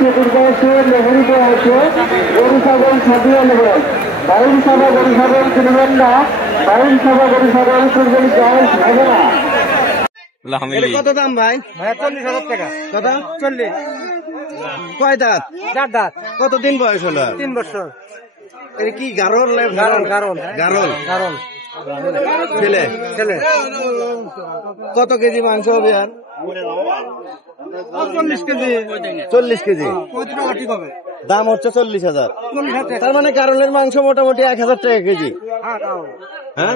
চতুর্পাশে লেহরিত আছে গরু ছাগল ছাপিয়ে নেবেন। বাইন সভা গরু ছাগল কিনবেন না, বাইন সভা গরু ছাগল কিনবেন চাষ হবে না। কত দাম ভাই? 40,000 টাকা। কত? 40। কয় দাঁত? 4 দাঁত। কতদিন বয়স হলো? 3 বছর। এটা কি গারল? গারল ছেলে। কত কেজি মাংস হবে? আর 40 কেজি। 40 কেজি। দাম হচ্ছে 40,000। তার মানে গারলের মাংস মোটামুটি 1,000 টাকা কেজি। হ্যাঁ,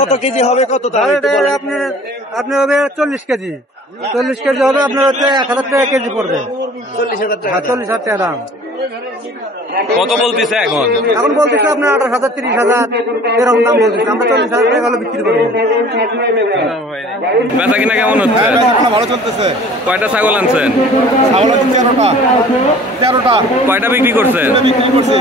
কত কেজি হবে? কত আপনার হবে 40 কেজি। 40 কেজি হবে আপনার হচ্ছে 1,000 টাকা কেজি পড়বে। 40,000 টাকা। 40,000 টাকা দাম। কত বলতেছে এখন? এখন বলতেছে আপনার 28,000 30,000 এরকম দাম বলতেছে। আমরা 40,000 টাকা হলে বিক্রি করবো। বেচা কিনা কেমন হচ্ছে? ভালো চলতেছে। কয়টা ছাগল আনছেন? ছাগল আছে 13টা। কয়টা বিক্রি করছেন? বিক্রি করছি।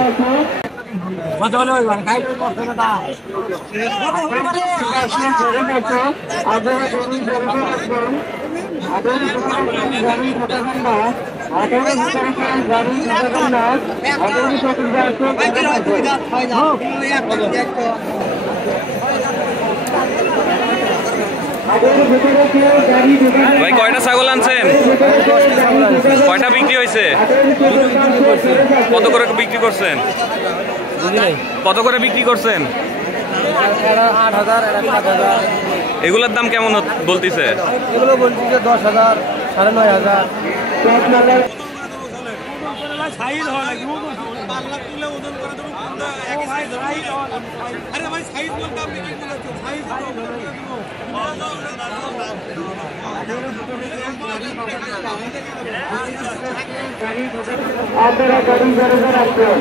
ভাই কয়টা ছাগল আনছেন? কয়টা বিক্রি হয়েছে? কত করে বিক্রি করছেন? কত করে বিক্রি করছেন? 8,000 7,000। এগুলোর দাম কেমন বলতেছে? এগুলো বলতেছে 10,000 9,500। আপনারা গাড়ি আসবেন।